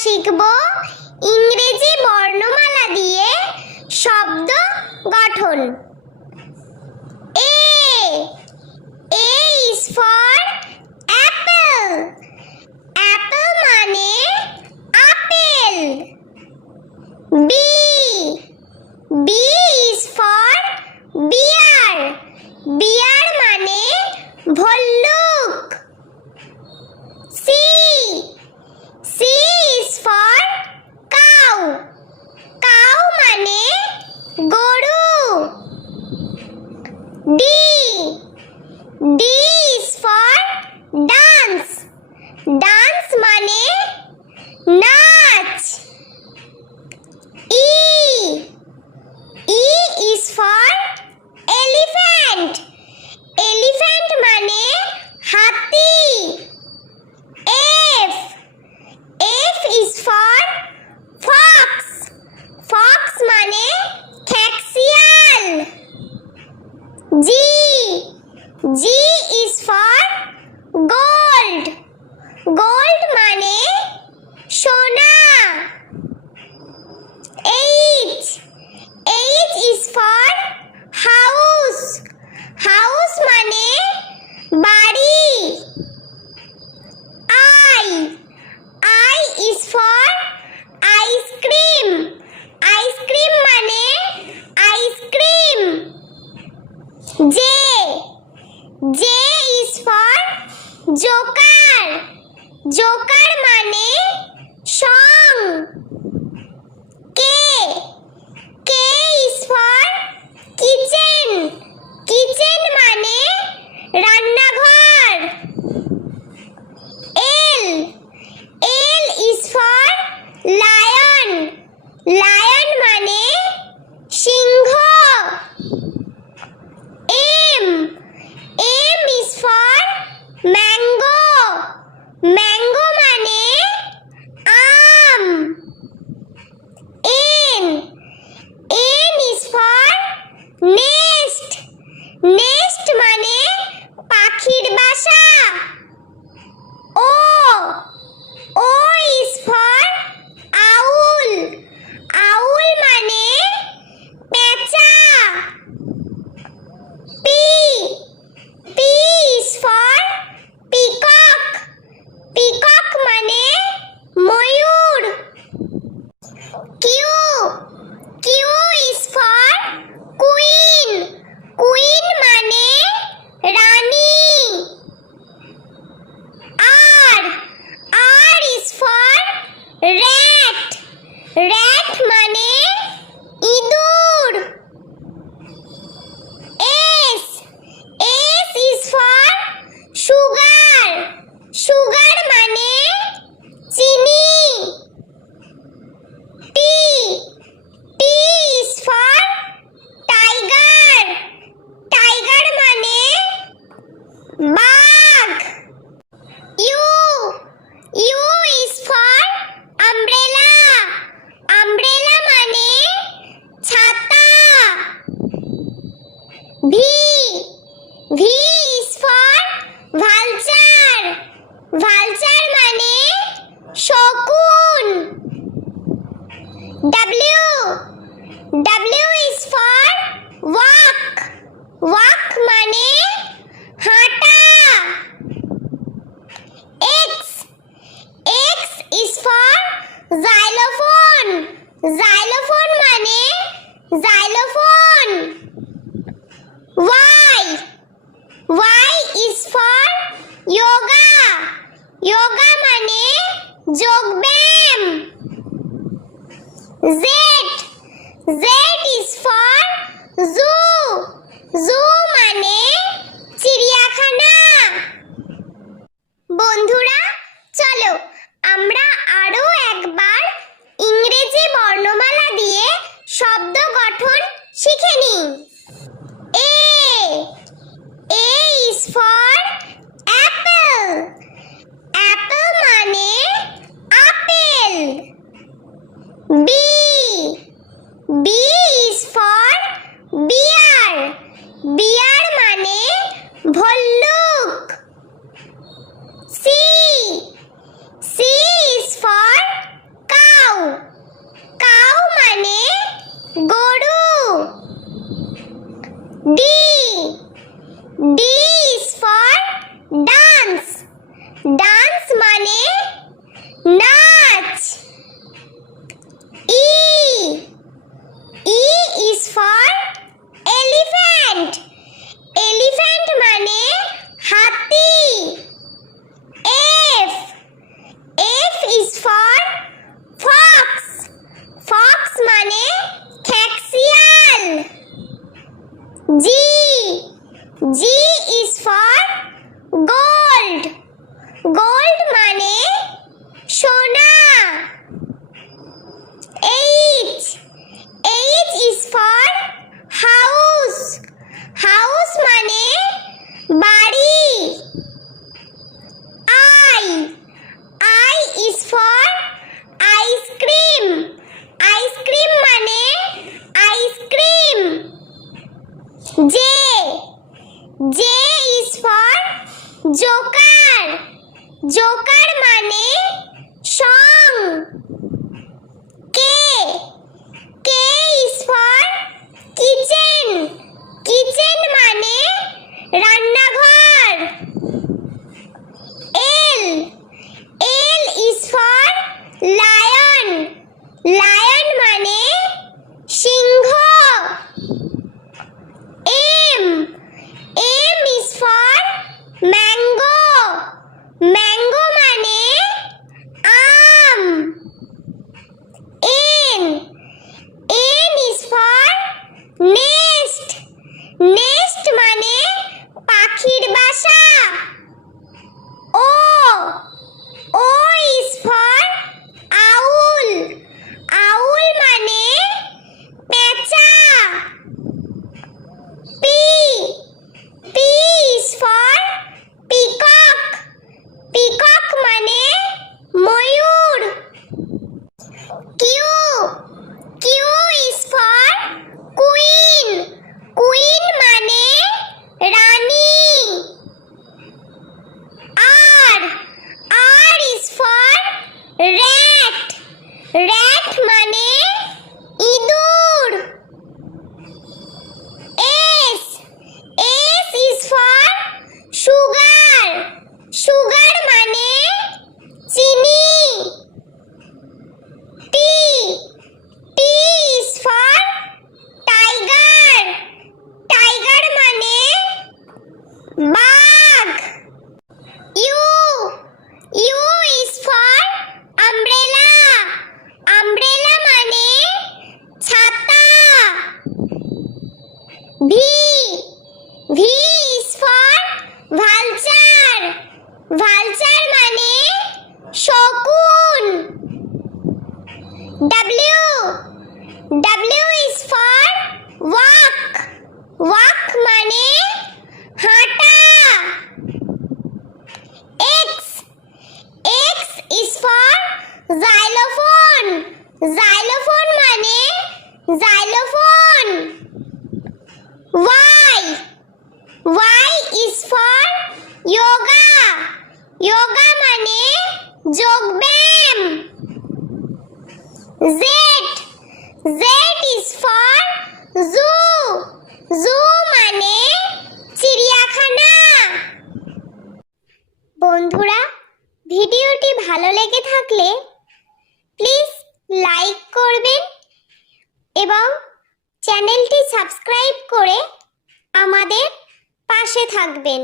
শিখব ইংরেজি বর্ণমালা দিয়ে শব্দ গঠন। A is for apple. Apple মানে apple. B is for bear. Bear মানে ভল্লুক। C is for cow. Cow মানে গরু। D is for dance. Dance মানে নাচ। E is for elephant. Elephant মানে হাতি। F is for fox. Fox মানে খেকশিয়াল। G is for gold. Gold মানে সোনা। H is for house. House মানে বাড়ি। I is for ice cream. Ice cream মানে ice cream. J is for joker. Joker মানে song. K is for kitchen. Kitchen মানে রান্নাঘর। L is for lion. Lion মানে সিংহ। M is for mango. Mango মানে আম। N is for nest. Nest মানে পাখির বাসা। O is for owl. Owl মানে পেঁচা। P is for peacock. Peacock মানে ময়ূর। Q is for queen. Queen মানে রানী। R is for rat. Rat মানে ইঁদুর। S is for sugar. Sugar মানে চিনি। T is for tiger. Tiger মানে বাঘ। U is for umbrella. Umbrella মানে ছাতা। V is for vulture. Vulture মানে শকুন। W is for walk. Walk মানে হাঁটা। X is for xylophone. Xylophone মানে xylophone। Y is for yoga. Yoga মানে যোগব্যায়াম। Z is for zoo. Zoo মানে চিড়িয়াখানা। বন্ধুরা চলো আমরা আরো একবার ইংরেজি বর্ণমালা দিয়ে শব্দ গঠন শিখে নিই। A is for apple. Apple মানে apple. B is for bear. Bear মানে ভল্লুক। C is for J is for joker. Joker মানে song. K is for kitchen. Kitchen মানে রান্নাঘর. L is for lion. Lion মানে সিংহ. M is for mango. Mango মানে আম. N is for nest. Nest মানে পাখির বাসা. O is for owl. Owl মানে পেঁচা. P is for peacock. Peacock মানে ময়ূর. Q is for queen. Queen মানে রানী. R is for rat. Rat মানে ইঁদুর. S is for sugar. Sugar মানে চিনি. T is for tiger. Tiger মানে বাঘ. U is for umbrella. Umbrella মানে ছাতা. V is for vulture. Vulture মানে শকুন. W is for walk. Walk মানে হাঁটা. X is for xylophone. Xylophone মানে xylophone. Y is for yoga. Yoga মানে যোগব্যায়াম. Z is for zoo. Zoo মানে চিড়িয়াখানা. বন্ধুরা, ভিডিওটি ভালো লেগে থাকলে প্লিজ লাইক করবেন এবং চ্যানেলটি সাবস্ক্রাইব করে আমাদের পাশে থাকবেন।